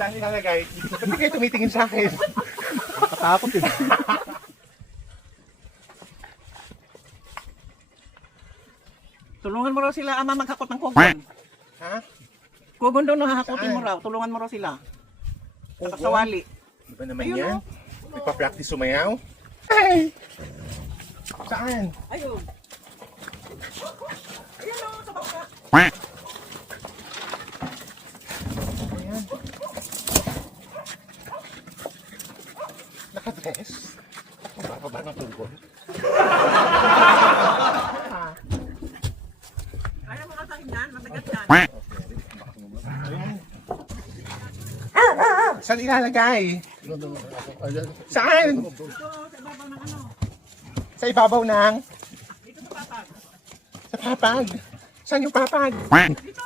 Saan ilalagay? Ba't di kayo tumitingin sa akin? Nakatakot eh. Tulungan mo raw sila ama maghakot ng kugon. Ha? Kugon daw hahakutin Saan? mo raw. Tulungan mo raw sila. Kugon? Sa wali. Iba naman Ayun, yan. Nagpa-practice sumayaw. Ay! Saan? Ayun. Ayun o, sa bangka. Ayan. Nakadress? Ako ba ng tugon? Kaya mo kasahin yan, matagat yan. Ayan. Saan ilalagay? Saan? Ito, sa ibabaw ng ano. Sa ibabaw ng? Dito sa papag. Sa papag. Saan yung papag? Dito,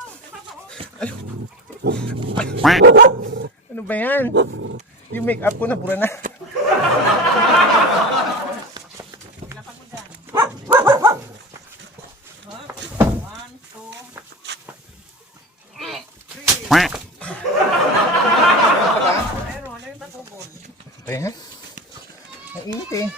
sa ibabaw. Ano ba yan? Yung make-up ko nabura na. Ilapag mo dyan. Hop. 1, 2, 3. Meron, ano yung patugon? Ayan. Ang init eh.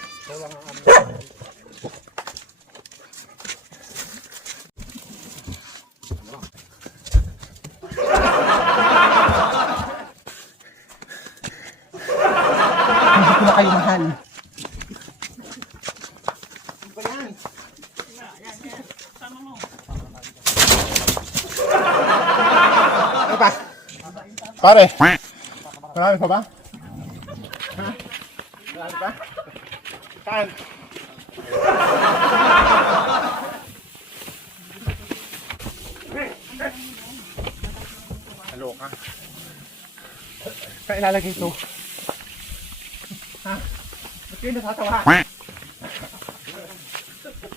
Hindi ko na kayo mahal. Ano ba yan? Yan. Sama mo. Ano pa? Pare, marami pa ba? Ha? Marami pa? Saan? Halo ka. Saan ilalagay ito? Ha? Ba't kayo natatawa?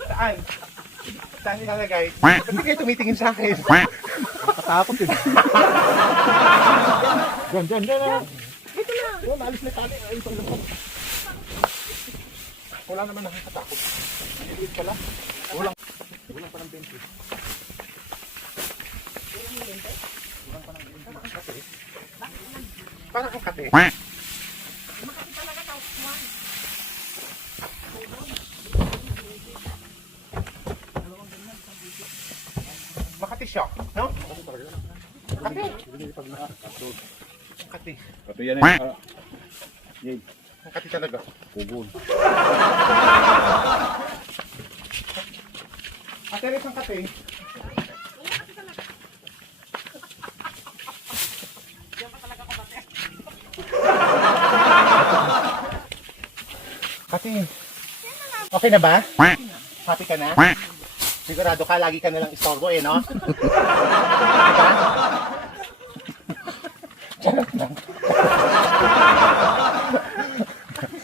Saan? Saan ilalagay? Ba't di kayo tumitingin sa akin? Nakatakot eh. Diyan. Dito lang. Oh, maalis na tali. Ayun pang laman. Wala naman nakakatakot. Hindi pala. Walang pa ng 20. Walang pa ng 20. Kate. Parang ang kate. Makati talaga sa upuan. Makati siya. No? Kate. Kate. Ito yan eh. Yan. Ang kate talaga. Kugon. Ate, rin ang kate. Kate. Okay na ba? Happy ka na? Sigurado ka, lagi ka nalang istorbo eh, no? Diba? Charot lang.